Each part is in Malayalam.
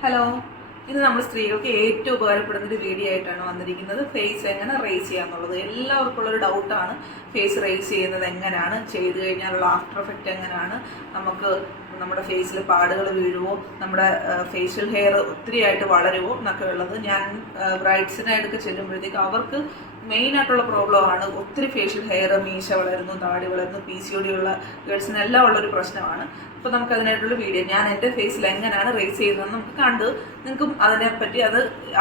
ഹലോ, ഇത് നമ്മൾ സ്ത്രീകൾക്ക് ഏറ്റവും ഉപകാരപ്പെടുന്ന ഒരു വീഡിയോ ആയിട്ടാണ് വന്നിരിക്കുന്നത്. ഫേസ് എങ്ങനെ റേസ് ചെയ്യാന്നുള്ളത് എല്ലാവർക്കും ഉള്ളൊരു ഡൗട്ടാണ്. ഫേസ് റേസ് ചെയ്യുന്നത് എങ്ങനെയാണ്, ചെയ്തു കഴിഞ്ഞാലുള്ള ആഫ്റ്റർ എഫക്റ്റ് എങ്ങനെയാണ്, നമുക്ക് നമ്മുടെ ഫേസിൽ പാടുകൾ വീഴുവോ, നമ്മുടെ ഫേഷ്യൽ ഹെയർ ഒത്തിരി ആയിട്ട് വളരുമോ എന്നൊക്കെ ഉള്ളത്. ഞാൻ ബ്രൈഡ്സിനായിട്ടൊക്കെ ചെല്ലുമ്പോഴത്തേക്ക് അവർക്ക് മെയിനായിട്ടുള്ള പ്രോബ്ലമാണ് ഒത്തിരി ഫേഷ്യൽ ഹെയർ, മീശ വളരുന്നു, താടി വളരുന്നു, PCOD ഉള്ള ഗേൾസിനെല്ലാം ഉള്ളൊരു പ്രശ്നമാണ്. അപ്പോൾ നമുക്ക് അതിനായിട്ടുള്ള വീഡിയോ ഞാൻ എൻ്റെ ഫേസിൽ എങ്ങനെയാണ് റേസ് ചെയ്യുന്നതെന്ന് നമുക്ക് കണ്ട് നിങ്ങൾക്കും അതിനെപ്പറ്റി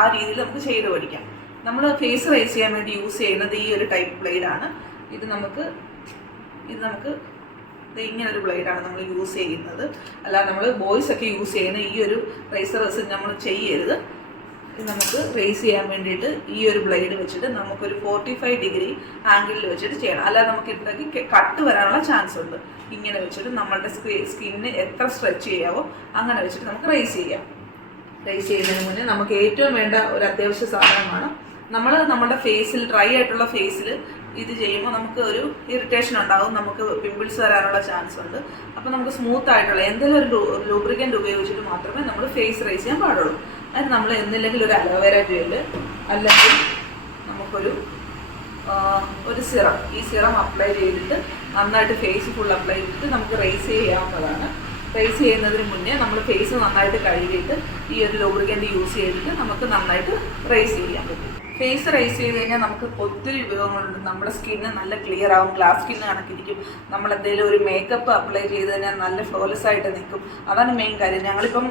ആ രീതിയിൽ നമുക്ക് ചെയ്ത് പഠിക്കാം. നമ്മൾ ഫേസ് റേസ് ചെയ്യാൻ വേണ്ടി യൂസ് ചെയ്യുന്നത് ഈ ഒരു ടൈപ്പ് ബ്ലേഡാണ്. ഇത് നമുക്ക് ഇങ്ങനെ ഒരു ബ്ലേഡാണ് നമ്മൾ യൂസ് ചെയ്യുന്നത്. അല്ലാതെ നമ്മൾ ബോയ്സ് ഒക്കെ യൂസ് ചെയ്യുന്ന ഈ ഒരു റേസേഴ്സ് നമ്മൾ ചെയ്യരുത്. നമുക്ക് റേസ് ചെയ്യാൻ വേണ്ടിയിട്ട് ഈ ഒരു ബ്ലേഡ് വെച്ചിട്ട് നമുക്കൊരു 45 ഡിഗ്രി ആംഗിളിൽ വെച്ചിട്ട് ചെയ്യണം. അല്ലാതെ നമുക്ക് ഇതിലേക്ക് കട്ട് വരാനുള്ള ചാൻസ് ഉണ്ട്. ഇങ്ങനെ വെച്ചിട്ട് നമ്മളുടെ സ്കിന്നിന് എത്ര സ്ട്രെച്ച് ചെയ്യാവോ അങ്ങനെ വെച്ചിട്ട് നമുക്ക് റേസ് ചെയ്യാം. റേസ് ചെയ്യുന്നതിന് മുന്നേ നമുക്ക് ഏറ്റവും വേണ്ട ഒരു അത്യാവശ്യ സാധനമാണ് നമ്മുടെ ഫേസിൽ, ഡ്രൈ ആയിട്ടുള്ള ഫേസിൽ ഇത് ചെയ്യുമ്പോൾ നമുക്ക് ഒരു ഇറിറ്റേഷൻ ഉണ്ടാകും, നമുക്ക് പിമ്പിൾസ് വരാനുള്ള ചാൻസ് ഉണ്ട്. അപ്പോൾ നമുക്ക് സ്മൂത്ത് ആയിട്ടുള്ള എന്തെങ്കിലും ഒരു ലൂബ്രിക്കൻ്റ് ഉപയോഗിച്ചിട്ട് മാത്രമേ നമ്മൾ ഫേസ് റേസ് ചെയ്യാൻ പാടുള്ളൂ. അത് നമ്മൾ എന്നില്ലെങ്കിൽ ഒരു അലോവേര ജെല്ല്, അല്ലെങ്കിൽ നമുക്കൊരു സിറം, ഈ സിറം അപ്ലൈ ചെയ്തിട്ട് നന്നായിട്ട് ഫേസ് ഫുൾ അപ്ലൈ ചെയ്തിട്ട് നമുക്ക് റേസ് ചെയ്യാവുന്നതാണ്. റേസ് ചെയ്യുന്നതിന് മുന്നേ നമ്മൾ ഫേസ് നന്നായിട്ട് കഴുകിയിട്ട് ഈ ഒരു ലൂബ്രിക്കൻ്റ് യൂസ് ചെയ്തിട്ട് നമുക്ക് നന്നായിട്ട് റേസ് ചെയ്യാൻ പറ്റും. ഫേസ് റേസ് ചെയ്ത് കഴിഞ്ഞാൽ നമുക്ക് ഒത്തിരി ഉപയോഗങ്ങളുണ്ട്. നമ്മുടെ സ്കിന്ന് നല്ല ക്ലിയർ ആവും, ഗ്ലാസ് സ്കിന്ന് കണക്കിരിക്കും. നമ്മൾ എന്തെങ്കിലും ഒരു മേക്കപ്പ് അപ്ലൈ ചെയ്ത് കഴിഞ്ഞാൽ നല്ല ഫ്ലോലെസ് ആയിട്ട് നിൽക്കും. അതാണ് മെയിൻ കാര്യം. ഞങ്ങളിപ്പം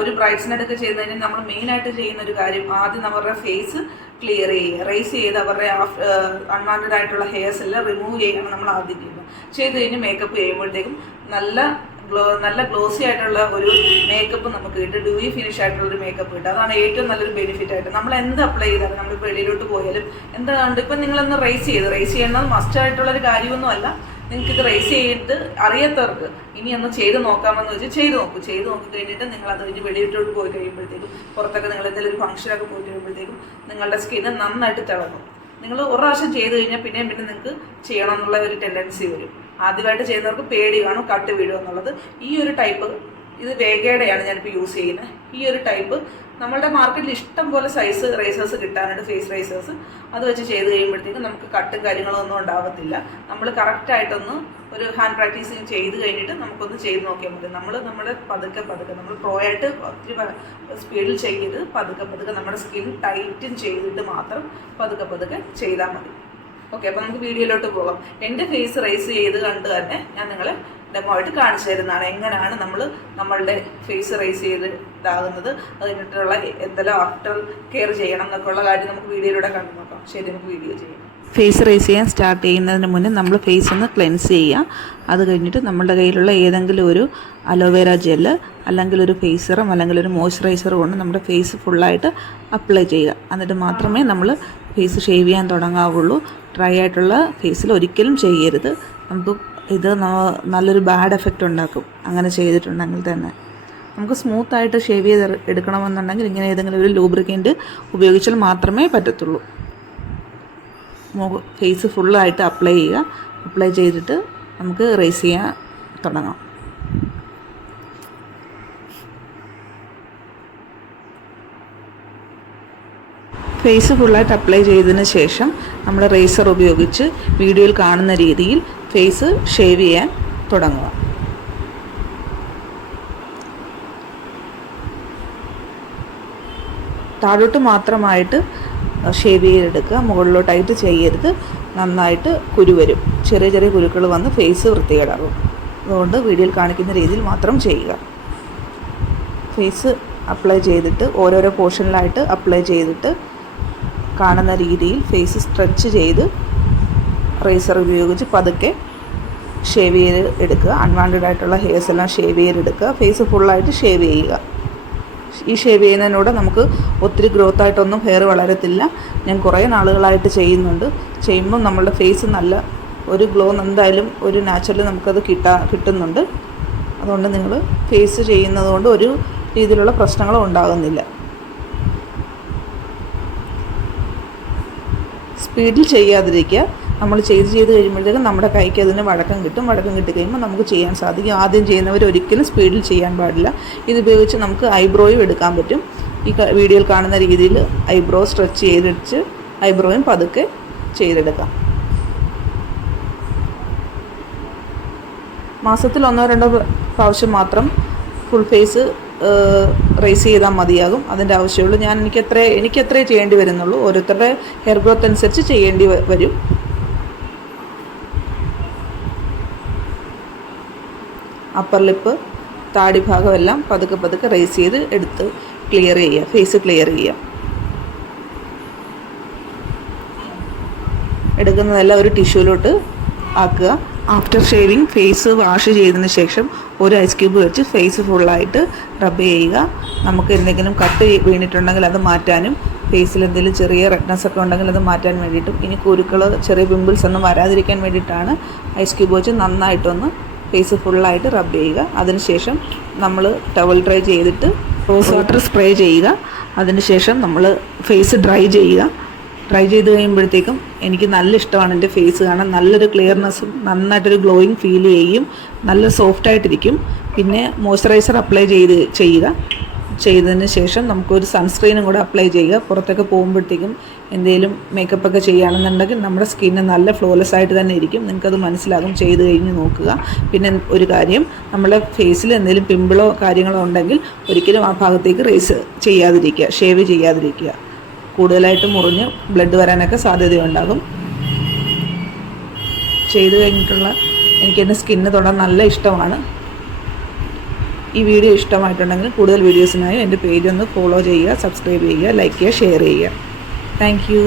ഒരു ബ്രൈഡ്സിനൊക്കെ ചെയ്ത് കഴിഞ്ഞാൽ നമ്മൾ മെയിനായിട്ട് ചെയ്യുന്ന ഒരു കാര്യം, ആദ്യം അവരുടെ ഫേസ് ക്ലിയർ ചെയ്യുക, റേസ് ചെയ്ത് അവരുടെ അൺവാണ്ടഡ് ആയിട്ടുള്ള ഹെയർസ് എല്ലാം റിമൂവ് ചെയ്യണം നമ്മൾ ആദ്യം ചെയ്യുന്നത്. ചെയ്ത് കഴിഞ്ഞ് മേക്കപ്പ് ചെയ്യുമ്പോഴത്തേക്കും നല്ല ഗ്ലോസി ആയിട്ടുള്ള ഒരു മേക്കപ്പ് നമുക്ക് കിട്ടും, ഡ്യൂയി ഫിനിഷ് ആയിട്ടുള്ള ഒരു മേക്കപ്പ് കിട്ടും. അതാണ് ഏറ്റവും നല്ലൊരു ബെനിഫിറ്റ് ആയിട്ട്. നമ്മൾ എന്ത് അപ്ലൈ ചെയ്താലും, നമ്മൾ വെളിയിലോട്ട് പോയാലും എന്താണ്ട് ഇപ്പം നിങ്ങളൊന്ന് റേസ് ചെയ്യുന്നത് മസ്റ്റ് ആയിട്ടുള്ളൊരു കാര്യമൊന്നുമല്ല. നിങ്ങൾക്ക് ഇത് റേസ് ചെയ്തിട്ട് അറിയാത്തവർക്ക് ഇനി ഒന്ന് ചെയ്ത് നോക്കാമെന്ന് വെച്ചാൽ ചെയ്ത് നോക്കി കഴിഞ്ഞിട്ട് നിങ്ങൾ അത് കഴിഞ്ഞ് വെളിയിലോട്ട് പോയി കഴിയുമ്പോഴത്തേക്കും, പുറത്തൊക്കെ നിങ്ങൾ എന്തെങ്കിലും ഒരു ഫംഗ്ഷനൊക്കെ പോയി കഴിയുമ്പോഴത്തേക്കും നിങ്ങളുടെ സ്കിന്ന് നന്നായിട്ട് തിളങ്ങും. നിങ്ങൾ ഒരു പ്രാവശ്യം ചെയ്ത് കഴിഞ്ഞാൽ പിന്നെ നിങ്ങൾക്ക് ചെയ്യണം എന്നുള്ള ഒരു ടെൻഡൻസി വരും. ആദ്യമായിട്ട് ചെയ്യുന്നവർക്ക് പേടി കാണും, കട്ട് വീഴും എന്നുള്ളത്. ഈ ഒരു ടൈപ്പ്, ഇത് വേഗയുടെയാണ് ഞാനിപ്പോൾ യൂസ് ചെയ്യുന്നത്. ഈ ഒരു ടൈപ്പ് നമ്മളുടെ മാർക്കറ്റിൽ ഇഷ്ടം പോലെ സൈസ് റേസേഴ്സ് കിട്ടാനുണ്ട്, ഫേസ് റേസേഴ്സ്. അത് വെച്ച് ചെയ്ത് കഴിയുമ്പോഴത്തേക്കും നമുക്ക് കട്ടും കാര്യങ്ങളും ഒന്നും ഉണ്ടാവത്തില്ല. നമ്മൾ കറക്റ്റായിട്ടൊന്ന് ഒരു ഹാൻഡ് പ്രാക്ടീസിങ് ചെയ്ത് കഴിഞ്ഞിട്ട് നമുക്കൊന്ന് ചെയ്ത് നോക്കിയാൽ മതി. നമ്മുടെ പതുക്കെ നമ്മൾ പ്രോ ആയിട്ട് ഒത്തിരി സ്പീഡിൽ ചെയ്ത് പതുക്കെ നമ്മുടെ സ്കിൻ ടൈറ്റൻ ചെയ്തിട്ട് മാത്രം പതുക്കെ ചെയ്താൽ മതി. ഓക്കെ, അപ്പോൾ നമുക്ക് വീഡിയോയിലോട്ട് പോകാം. എൻ്റെ ഫേസ് റേസ് ചെയ്ത് കണ്ട് തന്നെ ഞാൻ നിങ്ങളെ ഡെമോ ആയിട്ട് കാണിച്ചു തരുന്നതാണ് എങ്ങനെയാണ് നമ്മളുടെ ഫേസ് റേസ് ചെയ്ത് ഇതാകുന്നത്, അത് കഴിഞ്ഞിട്ടുള്ള എന്തെല്ലാം ആഫ്റ്റർ കെയർ ചെയ്യണം എന്നൊക്കെ ഉള്ള കാര്യം നമുക്ക് വീഡിയോയിലൂടെ കണ്ടു നോക്കാം. ശരി, നമുക്ക് വീഡിയോ ചെയ്യാം. ഫേസ് റേസ് ചെയ്യാൻ സ്റ്റാർട്ട് ചെയ്യുന്നതിന് മുന്നേ നമ്മൾ ഫേസ് ഒന്ന് ക്ലെൻസ് ചെയ്യുക. അത് കഴിഞ്ഞിട്ട് നമ്മുടെ കയ്യിലുള്ള ഏതെങ്കിലും ഒരു അലോവേര ജെല്ല്, അല്ലെങ്കിൽ ഒരു ഫേസ് സിറം, അല്ലെങ്കിൽ ഒരു മോയ്സ്ചറൈസർ കൊണ്ട് നമ്മുടെ ഫേസ് ഫുള്ളായിട്ട് അപ്ലൈ ചെയ്യുക. എന്നിട്ട് മാത്രമേ നമ്മൾ ഫേസ് ഷേവ് ചെയ്യാൻ തുടങ്ങാവുള്ളൂ. ഡ്രൈ ആയിട്ടുള്ള ഫേസിൽ ഒരിക്കലും ചെയ്യരുത്. ഇത് നല്ലൊരു ബാഡ് എഫക്റ്റ് ഉണ്ടാക്കും അങ്ങനെ ചെയ്തിട്ടുണ്ടെങ്കിൽ തന്നെ. നമുക്ക് സ്മൂത്തായിട്ട് ഷേവ് ചെയ്ത് എടുക്കണമെന്നുണ്ടെങ്കിൽ ഇങ്ങനെ ഏതെങ്കിലും ഒരു ലൂബ്രിക്കൻ്റ് ഉപയോഗിച്ചാൽ മാത്രമേ പറ്റത്തുള്ളൂ. ഫേസ് ഫുള്ളായിട്ട് അപ്ലൈ ചെയ്യുക. അപ്ലൈ ചെയ്തിട്ട് നമുക്ക് റേസ് ചെയ്യാൻ തുടങ്ങാം. ഫേസ് ഫുള്ളായിട്ട് അപ്ലൈ ചെയ്തതിന് ശേഷം നമ്മൾ റേസർ ഉപയോഗിച്ച് വീഡിയോയിൽ കാണുന്ന രീതിയിൽ ഫേസ് ഷേവ് ചെയ്യാൻ തുടങ്ങുക. താഴോട്ട് മാത്രമായിട്ട് ഷേവ് ചെയ്തെടുക്കുക, മുകളിലോട്ടായിട്ട് ചെയ്യരുത്. നന്നായിട്ട് കുരു വരും, ചെറിയ കുരുക്കൾ വന്ന് ഫേസ് വൃത്തികേടാകും. അതുകൊണ്ട് വീഡിയോയിൽ കാണിക്കുന്ന രീതിയിൽ മാത്രം ചെയ്യുക. ഫേസ് അപ്ലൈ ചെയ്തിട്ട് ഓരോരോ പോർഷനിലായിട്ട് അപ്ലൈ ചെയ്തിട്ട് കാണുന്ന രീതിയിൽ ഫേസ് സ്ട്രെച്ച് ചെയ്ത് റേസർ ഉപയോഗിച്ച് പതുക്കെ ഷേവ് ചെയ്ത് എടുക്കുക. അൺവാണ്ടഡ് ആയിട്ടുള്ള ഹെയർസ് എല്ലാം ഷേവ് ചെയ്തെടുക്കുക. ഫേസ് ഫുള്ളായിട്ട് ഷേവ് ചെയ്യുക. ഈ ഷേവ് ചെയ്യുന്നതിലൂടെ നമുക്ക് ഒത്തിരി ഗ്രോത്ത് ആയിട്ടൊന്നും ഹെയർ വളരത്തില്ല. ഞാൻ കുറേ നാളുകളായിട്ട് ചെയ്യുമ്പോൾ നമ്മളുടെ ഫേസ് നല്ല ഒരു ഗ്ലോ, എന്തായാലും ഒരു നാച്ചുറലി നമുക്കത് കിട്ടുന്നുണ്ട്. അതുകൊണ്ട് നിങ്ങൾ ഫേസ് ചെയ്യുന്നത് കൊണ്ട് ഒരു രീതിയിലുള്ള പ്രശ്നങ്ങളും ഉണ്ടാകുന്നില്ല. സ്പീഡിൽ ചെയ്യാതിരിക്കുക, നമ്മൾ ചെയ്ത് കഴിയുമ്പോഴത്തേക്കും നമ്മുടെ കൈക്ക് അതിന് വഴക്കം കിട്ടിക്കഴിയുമ്പോൾ നമുക്ക് ചെയ്യാൻ സാധിക്കും. ആദ്യം ചെയ്യുന്നവർ ഒരിക്കലും സ്പീഡിൽ ചെയ്യാൻ പാടില്ല. ഇതുപയോഗിച്ച് നമുക്ക് ഐബ്രോയും എടുക്കാൻ പറ്റും. ഈ വീഡിയോയിൽ കാണുന്ന രീതിയിൽ ഐബ്രോ സ്ട്രെച്ച് ചെയ്തിട്ട് ഐബ്രോയും പതുക്കെ ചെയ്തെടുക്കാം. മാസത്തിൽ 1-2 പ്രാവശ്യം മാത്രം ഫുൾ ഫേസ് റേസ് ചെയ്താൽ മതിയാകും. അതിൻ്റെ ആവശ്യമുള്ളൂ. എനിക്കത്രേ ചെയ്യേണ്ടി വരുന്നുള്ളൂ. ഓരോരുത്തരുടെ ഹെയർ ഗ്രോത്ത് അനുസരിച്ച് ചെയ്യേണ്ടി വരും. അപ്പർ ലിപ്പ്, താടി ഭാഗമെല്ലാം പതുക്കെ റേസ് ചെയ്ത് എടുത്ത് ക്ലിയർ ചെയ്യുക. ഫേസ് ക്ലിയർ ചെയ്യുക. എടുക്കുന്നതെല്ലാം ഒരു ടിഷ്യൂലോട്ട് ആക്കുക. ആഫ്റ്റർ ഷേവിങ് ഫേസ് വാഷ് ചെയ്തതിന് ശേഷം ഒരു ഐസ് ക്യൂബ് വെച്ച് ഫേസ് ഫുള്ളായിട്ട് റബ്ബ് ചെയ്യുക. നമുക്ക് എന്തെങ്കിലും കട്ട് വീണിട്ടുണ്ടെങ്കിൽ അത് മാറ്റാനും ഫേസിൽ എന്തെങ്കിലും ചെറിയ റെഡ്നെസ് ഒക്കെ ഉണ്ടെങ്കിൽ അത് മാറ്റാൻ വേണ്ടിയിട്ടും ഇനി കുരുക്കൾ ചെറിയ പിമ്പിൾസ് ഒന്നും വരാതിരിക്കാൻ വേണ്ടിയിട്ടാണ് ഐസ് ക്യൂബ് വെച്ച് നന്നായിട്ടൊന്ന് ഫേസ് ഫുള്ളായിട്ട് റബ്ബ് ചെയ്യുക. അതിനുശേഷം നമ്മൾ ടവൽ ഡ്രൈ ചെയ്തിട്ട് റോസ് വാട്ടർ സ്പ്രേ ചെയ്യുക. അതിനുശേഷം നമ്മൾ ഫേസ് ഡ്രൈ ചെയ്യുക. ട്രൈ ചെയ്ത് കഴിയുമ്പോഴത്തേക്കും എനിക്ക് നല്ല ഇഷ്ടമാണ് എൻ്റെ ഫേസ് കാണാൻ. നല്ലൊരു ക്ലിയർനെസ്സും നന്നായിട്ടൊരു ഗ്ലോയിങ് ഫീൽ ചെയ്യും. നല്ല സോഫ്റ്റായിട്ടിരിക്കും. പിന്നെ മോയ്സ്ചറൈസർ അപ്ലൈ ചെയ്യുക. ചെയ്തതിന് ശേഷം നമുക്കൊരു സൺസ്ക്രീനും കൂടെ അപ്ലൈ ചെയ്യുക. പുറത്തൊക്കെ പോകുമ്പോഴത്തേക്കും എന്തെങ്കിലും മേക്കപ്പൊക്കെ ചെയ്യുകയാണെന്നുണ്ടെങ്കിൽ നമ്മുടെ സ്കിന്ന് നല്ല ഫ്ലോലെസ് ആയിട്ട് തന്നെ ഇരിക്കും. നിങ്ങൾക്കത് മനസ്സിലാകും ചെയ്ത് കഴിഞ്ഞ് നോക്കുക. പിന്നെ ഒരു കാര്യം, നമ്മുടെ ഫേസിൽ എന്തെങ്കിലും പിമ്പിളോ കാര്യങ്ങളോ ഉണ്ടെങ്കിൽ ഒരിക്കലും ആ ഭാഗത്തേക്ക് റേസ് ചെയ്യാതിരിക്കുക, ഷേവ് ചെയ്യാതിരിക്കുക. കൂടുതലായിട്ട് മുറിഞ്ഞ് ബ്ലഡ് വരാനൊക്കെ സാധ്യതയുണ്ടാകും. ചെയ്ത് കഴിഞ്ഞിട്ടുള്ള എനിക്കെൻ്റെ സ്കിന്ന് തൊടാൻ നല്ല ഇഷ്ടമാണ്. ഈ വീഡിയോ ഇഷ്ടമായിട്ടുണ്ടെങ്കിൽ കൂടുതൽ വീഡിയോസിനായി എൻ്റെ പേജ് ഒന്ന് ഫോളോ ചെയ്യുക, സബ്സ്ക്രൈബ് ചെയ്യുക, ലൈക്ക് ചെയ്യുക, ഷെയർ ചെയ്യുക. Thank you.